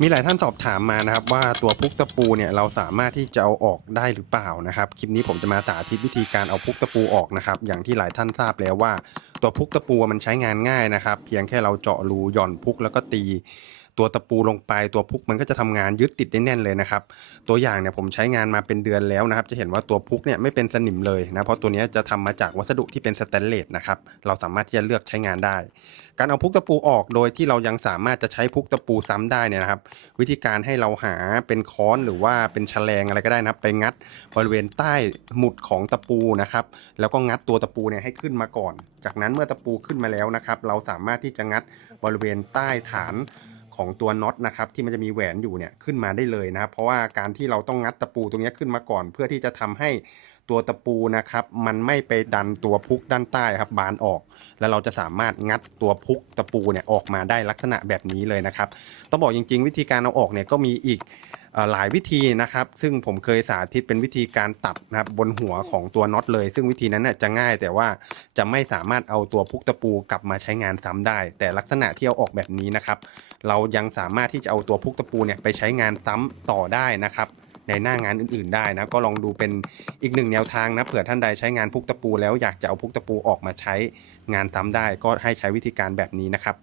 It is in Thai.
มีหลายท่านสอบถามมานะครับ ว่าตัวพุกตะปูเนี่ยเราสามารถที่จะเอาออกได้หรือเปล่านะครับคลิปนี้ผมจะมาสาธิตวิธีการเอาพุกตะปูออกนะครับ อย่างที่หลายท่านทราบแล้วว่า ตัวพุกตะปูมันใช้งานง่ายนะครับ เพียงแค่เราเจาะรูหย่อนพุกแล้วก็ตี ตัวตะปูลงไปตัวพุกมันก็จะทำงานยึดติดได้แน่นเลยนะครับ ตัวอย่างเนี่ยผมใช้งานมาเป็นเดือนแล้วนะครับ จะเห็นว่าตัวพุกเนี่ยไม่เป็นสนิมเลยนะเพราะตัวนี้จะทำมาจากวัสดุที่เป็นสแตนเลสนะครับเราสามารถที่จะเลือกใช้งานได้ การเอาพุกตะปูออกโดยที่เรายังสามารถจะใช้พุกตะปูซ้ำได้เนี่ยนะครับ วิธีการให้เราหาเป็นค้อนหรือว่าเป็นแฉลงอะไรก็ได้นะครับ ไปงัดบริเวณใต้หมุดของตะปูนะครับ แล้วก็งัดตัวตะปูเนี่ยให้ขึ้นมาก่อน จากนั้นเมื่อตะปูขึ้นมาแล้วนะครับ เราสามารถที่จะงัดบริเวณใต้ฐาน ของตัวน็อตนะครับที่มันจะมีแหวนอยู่เนี่ยขึ้นมาได้เลยนะครับเพราะว่าการที่เราต้องงัดตะปูตรงนี้ขึ้นมาก่อน เพื่อที่จะทำให้ตัวตะปูนะครับ มันไม่ไปดันตัวพุกด้านใต้ครับบานออก แล้วเราจะสามารถงัดตัวพุกตะปูเนี่ยออกมาได้ลักษณะแบบนี้เลยนะครับ ต้องบอกจริง ๆ วิธีการเอาออกเนี่ยก็มีอีกหลายวิธีนะครับ ซึ่งผมเคยสาธิตเป็นวิธีการตัดนะครับบนหัวของตัวน็อตเลย ซึ่งวิธีนั้นน่ะจะง่ายแต่ว่าจะไม่สามารถเอาตัวพุกตะปูกลับมาใช้งานซ้ำได้ แต่ลักษณะที่เอาออกแบบนี้นะครับ เรายังสามารถที่จะเอาตัวพุกตะปูเนี่ยไปใช้งานซ้ำต่อได้นะครับในหน้างานอื่นๆได้นะก็ลองดูเป็นอีกหนึ่งแนวทางนะเผื่อท่านใดใช้งานพุกตะปูแล้วอยากจะเอาพุกตะปูออกมาใช้งานซ้ำได้ ก็ให้ใช้วิธีการแบบนี้นะครับ